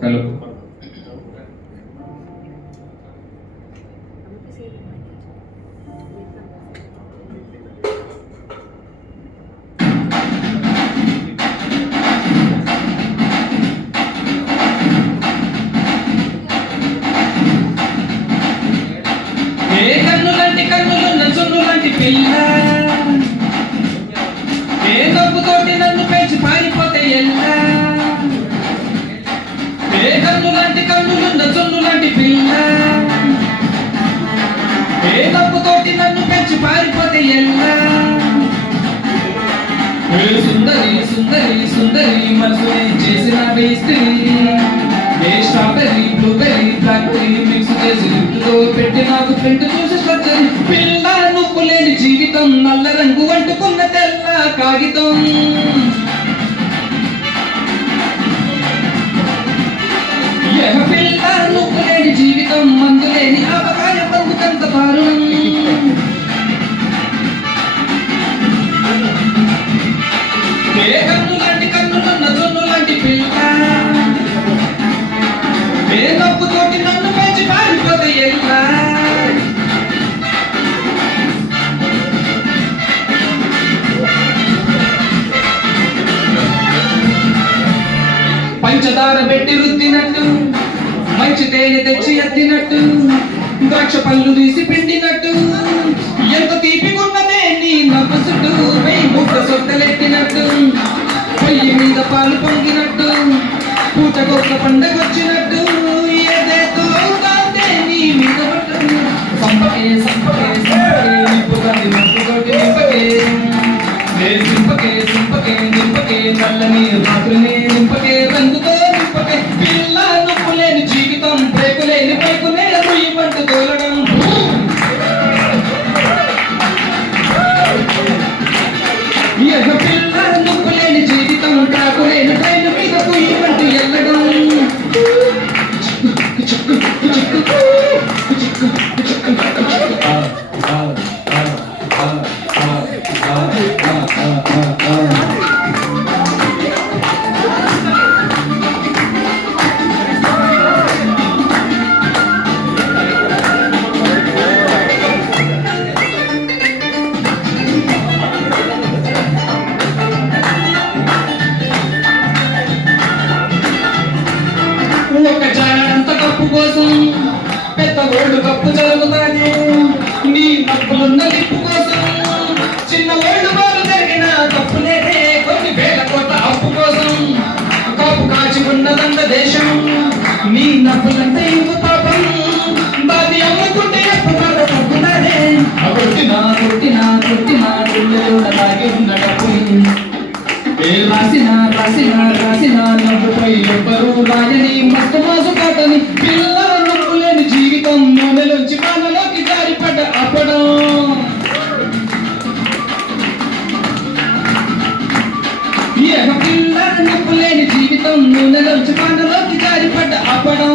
hello ఏ కన్నులంటి కన్నులున్న చున్నులంటి పిల్ల ఏ నవ్వుతోటి నన్ను పెంచి పారిపోతే ఎల్లా ఏ కన్నులంటి కన్నులున్న చున్నులంటి పిల్ల ఏ నవ్వుతోటి నన్ను పెంచి పారిపోతే ఎల్లా సుందరి సుందరి సుందరి మనసుని చేసిన వేస్త్రీ ఏ స్ట్రాబెర్రీ బ్లూబెర్రీ బ్లాక్బెర్రీ మిక్స్ చేసి లిప్తో పెట్టి నాకు ప్రింట్ చూసి స్ట్రక్చర్ పిల్ల నువ్వు లేని జీవితం నల్ల రంగు అంటుకున్న తెల్ల కాగితం పిల్ల నువ్వు లేని జీవితం మందు లేని అవకాయ బంధుకంత దారుణం ఏ కన్నులాంటి కన్నులున్న జొన్నులాంటి పిల్ల ఏ నవ్వుతోటి నన్ను పెంచి పారిపోతే ఎల్లా పంచదార పెట్టి రుద్దినట్టు మంచి తేనె తెచ్చి ఎత్తినట్టు ద్రాక్ష పళ్ళు తీసి పిండినట్టు ఎంత తీపిగున్నదే నీ నవ్వు చుట్టూ వెయ్యి ముక్క సొట్టలెట్టినట్టు పొయ్యి మీద పాలు పొంగినట్టు పూటకొక్క పండగొచ్చినట్టు ఏదేదో అవుతాందే నీ మీద పట్టు సంపకే సంపకే సంపకే నింపుగండి నింపుగొట్టి నింపకే సింపకే సింపకే నింపకే నల్లని రాత్రులే నింపకే రంగుతో నింపకే పిల్ల నువ్వు లేని జీవితం బ్రేకు లేని బైకు నేల పొయ్యి పంట తోలడం పిల్ల నువ్వు లేని జీవితం ట్రాకు లేని ట్రైన్ మీద పొయ్యి పంట ఎల్లడం ఒక జానంత కప్పు కోసం పెద్ద ఓల్డ్ కప్పు జరుగుతానే నీ నప్పులున్న లిప్పు కోసం చిన్న ఓల్డ్ బాలు జరిగిన తప్పులేదే కొన్ని వేల కోట్ల అప్పు కోసం కాపు కాచి ఉన్నదంత దేశం నీ నప్పులంటే ఇంకో పాపం బాది అమ్ముకుంటే ఎప్పుడు తప్పుతానే కొట్టినా కొట్టినా కొట్టినా గుండెలో లాగి ఉన్న డబ్బు రాసిన రాసిన రాసిన నవ్వుపై ఎవ్వరూ రాయని మస్తు మాసు కాటని పిల్ల నవ్వు లేని జీవితం నూనెలోంచి పానలోకి జారిపడ్డ అప్పడం పిల్ల నవ్వు లేని జీవితం నూనెలోంచి పానలోకి జారిపడ్డ అప్పడం